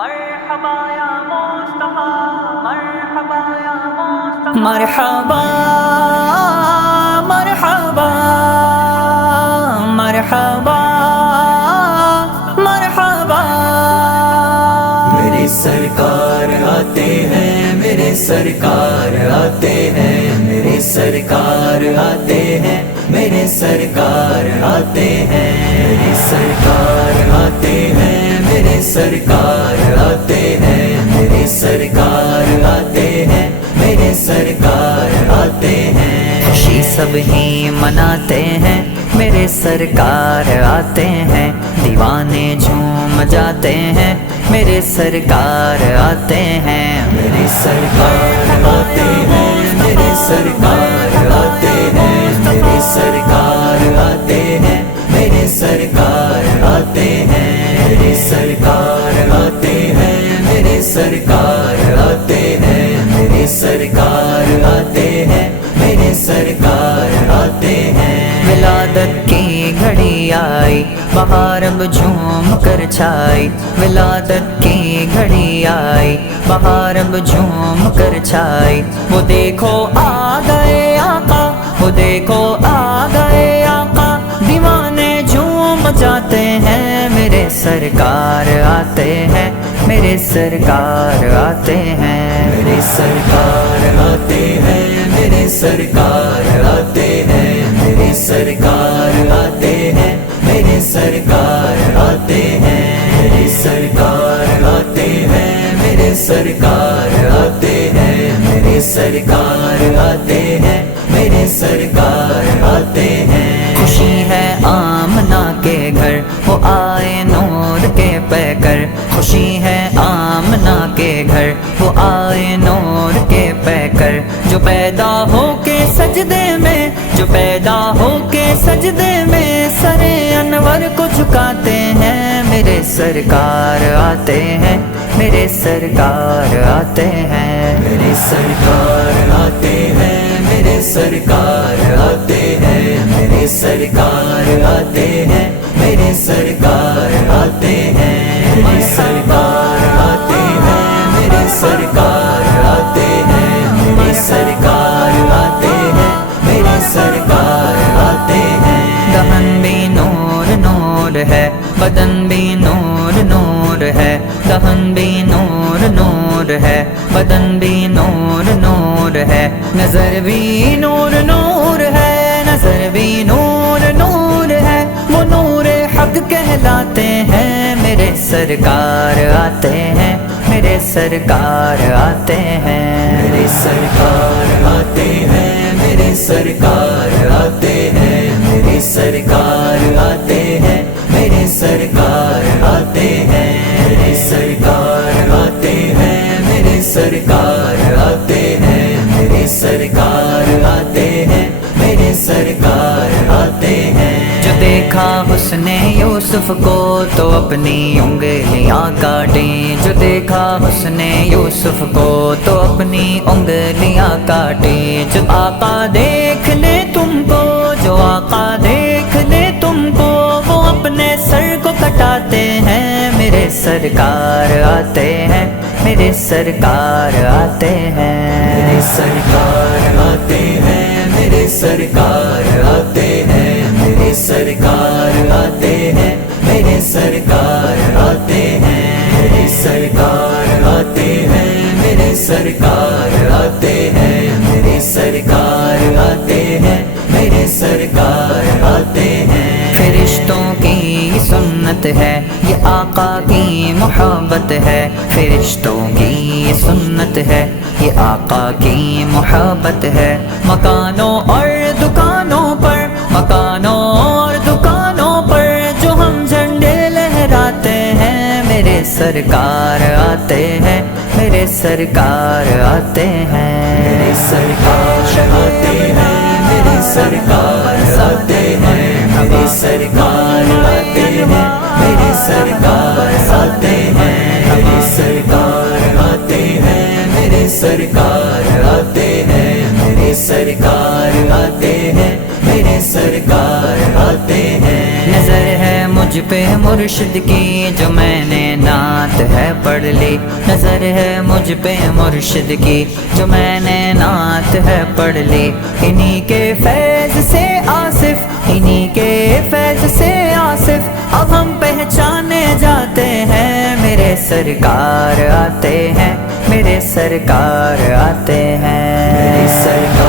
مرحبا یا مصطفیٰ، مرحبا یا مصطفیٰ، مرحبا مرحبا مرحبا مرحبا۔ میرے سرکار آتے ہیں، میرے سرکار آتے ہیں، میرے سرکار آتے ہیں، میرے سرکار آتے ہیں، میرے سرکار آتے ہیں، میرے سرکار آتے ہیں، میرے سرکار آتے ہیں، میرے سرکار آتے ہیں۔ خوشی سب ہی مناتے ہیں، میرے سرکار آتے ہیں، دیوانے جھوم جاتے ہیں، میرے سرکار آتے ہیں، میرے سرکار آتے ہیں، میرے سرکار آتے ہیں، میرے سرکار آتے ہیں، میرے سرکار آتے ہیں، میرے سرکار آتے ہیں، میرے سرکار آتے ہیں، میرے سرکار آتے ہیں، میرے سرکار آتے ہیں۔ ولادت کی گھڑی آئی، بہار اب جھوم کر چھائی، ولادت کی گھڑی آئی، بہار اب جھوم کر چھائی، وہ دیکھو آ گئے آقا، وہ دیکھو آ گئے آقا، دیوانے جھوم جاتے ہیں، میرے سرکار آتے ہیں، میرے سرکار آتے ہیں، میرے سرکار آتے ہیں، میرے سرکار آتے ہیں، میرے سرکار آتے ہیں، میرے سرکار آتے ہیں، میرے سرکار آتے ہیں، میرے سرکار آتے ہیں، میرے سرکار آتے ہیں، میرے سرکار آتے ہیں۔ خوشی ہے آمنہ کے گھر، وہ آئے نور کے پیکر، خوشی ہے آمنہ کے گھر، وہ آئے نور کے پیکر، جو پیدا ہو کے سجدے میں، جو پیدا ہو کے سجدے میں سر انور کو جھکاتے ہیں، میرے سرکار آتے ہیں، میرے سرکار آتے ہیں، میرے سرکار آتے ہیں، میرے سرکار آتے ہیں، میرے سرکار آتے ہیں، میرے سرکار آتے ہیں، میرے سرکار آتے ہیں، میرے سرکار آتے ہیں، میرے سرکار آتے ہیں، میرے سرکار آتے ہیں۔ دہن بھی نور نور ہے، بدن بھی نور نور ہے، دہن بھی نور نور ہے، بدن بھی نور نور ہے، نظر بھی نور نور ہے، نظر بھی نور نور ہے، وہ نور حق کہلاتے ہیں، میرے سرکار آتے ہیں، میرے سرکار آتے ہیں، میرے سرکار آتے ہیں، میرے سرکار آتے ہیں، میرے سرکار آتے ہیں، میرے سرکار آتے ہیں، میرے سرکار آتے ہیں، میرے سرکار آتے ہیں، میرے سرکار آتے ہیں، میرے سرکار آتے ہیں۔ جو دیکھا حسن یوسف کو تو اپنی انگلیاں کاٹیں، جو دیکھا حسن یوسف کو تو اپنی انگلیاں کاٹیں، جو آقا دیکھ لے تم کو، جو آقا دیکھ لے تم کو، وہ اپنے سر کو کٹاتے ہیں، میرے سرکار آتے ہیں، میرے سرکار آتے ہیں، میرے سرکار آتے ہیں، میرے سرکار آتے ہیں، میرے سرکار آتے ہیں، میرے سرکار آتے ہیں، میرے سرکار آتے ہیں، میرے سرکار آتے ہیں، میرے سرکار آتے ہیں، میرے سرکار آتے ہیں۔ فرشتوں کی سنت ہے، یہ آقا کی محبت ہے، فرشتوں کی سنت ہے، یہ آقا کی محبت ہے، مکانوں اور دکانوں پر، مکانوں اور دکانوں پر جو ہم جھنڈے لہراتے ہیں، میرے سرکار آتے ہیں، میرے سرکار آتے ہیں، میرے سرکار آتے ہیں، میرے سرکار آتے ہیں، میرے سرکار آتے ہیں، میرے سرکار آتے ہیں، میرے سرکار آتے ہیں، میرے سرکار آتے ہیں، میرے سرکار آتے ہیں، میرے سرکار آتے ہیں۔ نظر ہے مجھ پہ مرشد کی جو میں نے نعت ہے پڑھ لی، نظر ہے مجھ پہ مرشد کی جو میں نے نعت ہے پڑھ لی، انہی کے فیض سے آصف، انہی کے فیض سے آصف، اب ہم پہچانے جاتے ہیں، میرے سرکار آتے ہیں، میرے سرکار آتے ہیں، میرے سرکار